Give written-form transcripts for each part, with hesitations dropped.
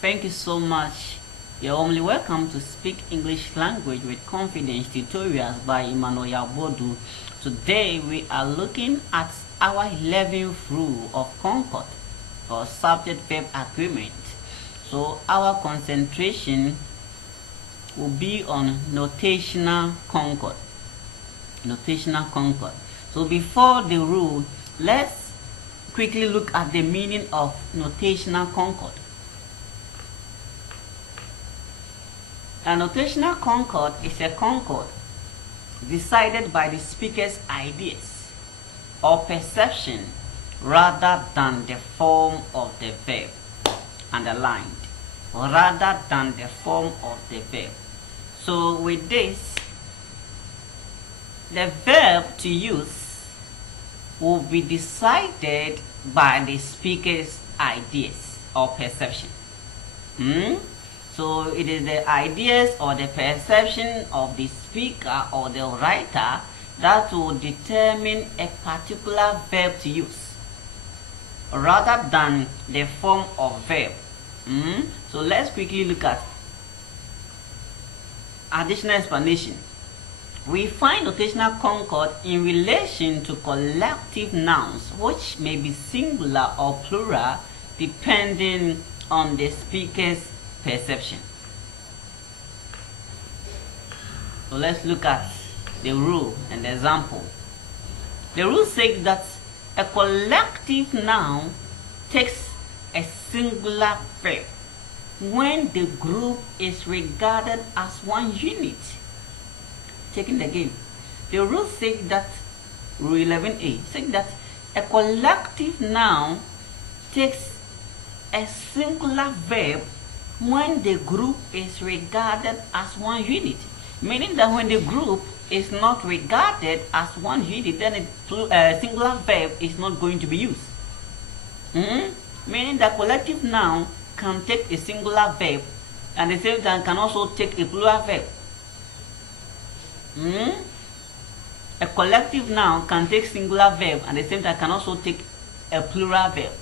Thank you so much. You're warmly welcome to Speak English Language with Confidence tutorials by Emmanuel Bodu. Today we are looking at our 11th rule of Concord or subject-verb agreement. So our concentration will be on Notational Concord. Notational Concord. So before the rule, let's quickly look at the meaning of Notational Concord. A notational concord is a concord decided by the speaker's ideas or perception rather than the form of the verb. Underlined. Rather than the form of the verb. So with this, the verb to use will be decided by the speaker's ideas or perception. So it is the ideas or the perception of the speaker or the writer that will determine a particular verb to use rather than the form of verb. So let's quickly look at additional explanation. We find notational concord in relation to collective nouns which may be singular or plural depending on the speaker's perception. So let's look at the rule and the example. The rule says that a collective noun takes a singular verb when the group is regarded as one unit. Taking it again. The rule says that, rule 11a, says that a collective noun takes a singular verb when the group is regarded as one unit, meaning that when the group is not regarded as one unit, then a singular verb is not going to be used. Meaning that collective noun can take a singular verb and at the same time can also take a plural verb. A collective noun can take singular verb and at the same time can also take a plural verb.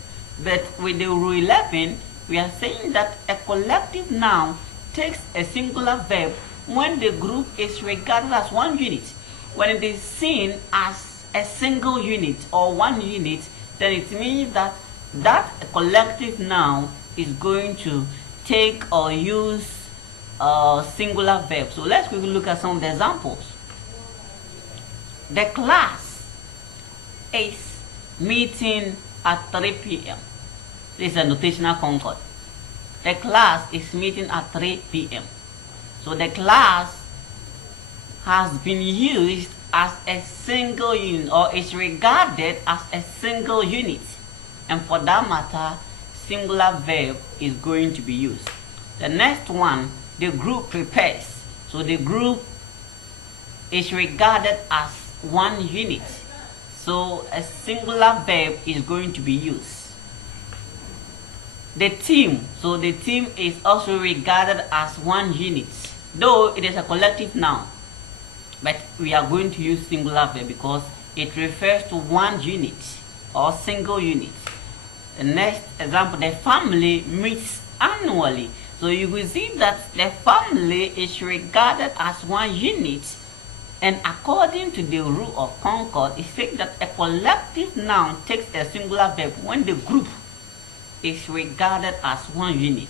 But with the rule 11, we are saying that a collective noun takes a singular verb when the group is regarded as one unit. When it is seen as a single unit or one unit, then it means that that collective noun is going to take or use a singular verb. So let's quickly look at some of the examples. The class is meeting at 3 p.m. This is a notational concord. The class is meeting at 3 p.m. So the class has been used as a single unit or is regarded as a single unit. And for that matter, singular verb is going to be used. The next one, the group prepares. So the group is regarded as one unit. So a singular verb is going to be used. The team, so the team is also regarded as one unit, though it is a collective noun, but we are going to use singular verb because it refers to one unit or single unit. The next example, the family meets annually. So you will see that the family is regarded as one unit, and according to the rule of Concord, it says that a collective noun takes a singular verb when the group is regarded as one unit.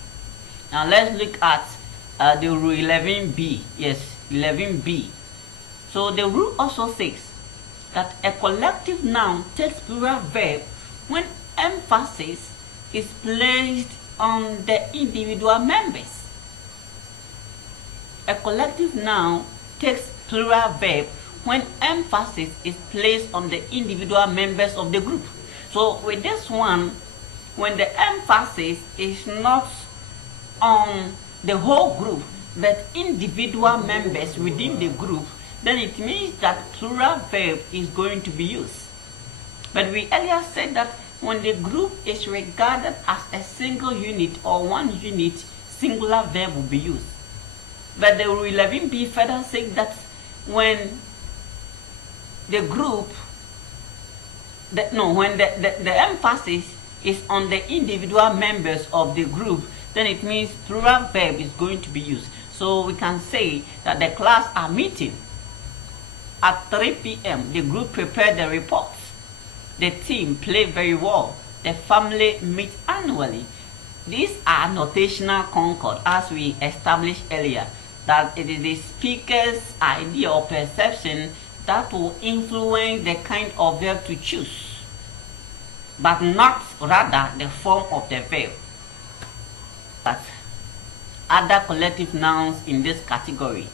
Now let's look at the rule 11b. Yes, 11b. So the rule also says that a collective noun takes plural verb when emphasis is placed on the individual members. A collective noun takes plural verb when emphasis is placed on the individual members of the group. So with this one, when the emphasis is not on the whole group but individual members within the group, then it means that plural verb is going to be used. But we earlier said that when the group is regarded as a single unit or one unit, singular verb will be used. But the rule 11b further says that when the group, when the emphasis is on the individual members of the group, then it means plural verb is going to be used. So we can say that the class are meeting. At 3 p.m., the group prepared the reports. The team played very well. The family meets annually. These are notational concord, as we established earlier, that it is the speaker's idea or perception that will influence the kind of verb to choose, but not rather the form of the verb. But other collective nouns in this category.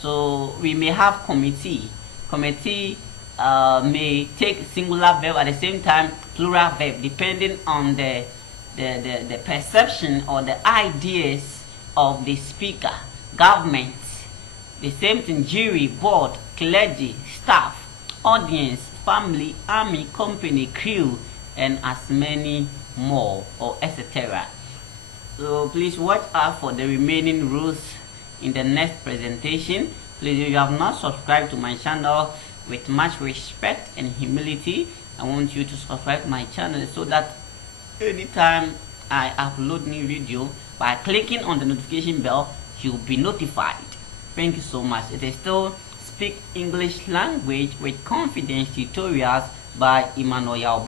So we may have committee. Committee may take singular verb at the same time plural verb, depending on the perception or the ideas of the speaker. Government, the same thing. Jury, board, clergy, staff, audience, family, army, company, crew, and as many more, or etc. So please watch out for the remaining rules in the next presentation. Please, if you have not subscribed to my channel, with much respect and humility, I want you to subscribe to my channel so that anytime I upload new video, by clicking on the notification bell, you'll be notified. Thank you so much. It is still Speak English Language with Confidence tutorials by Emmanuel.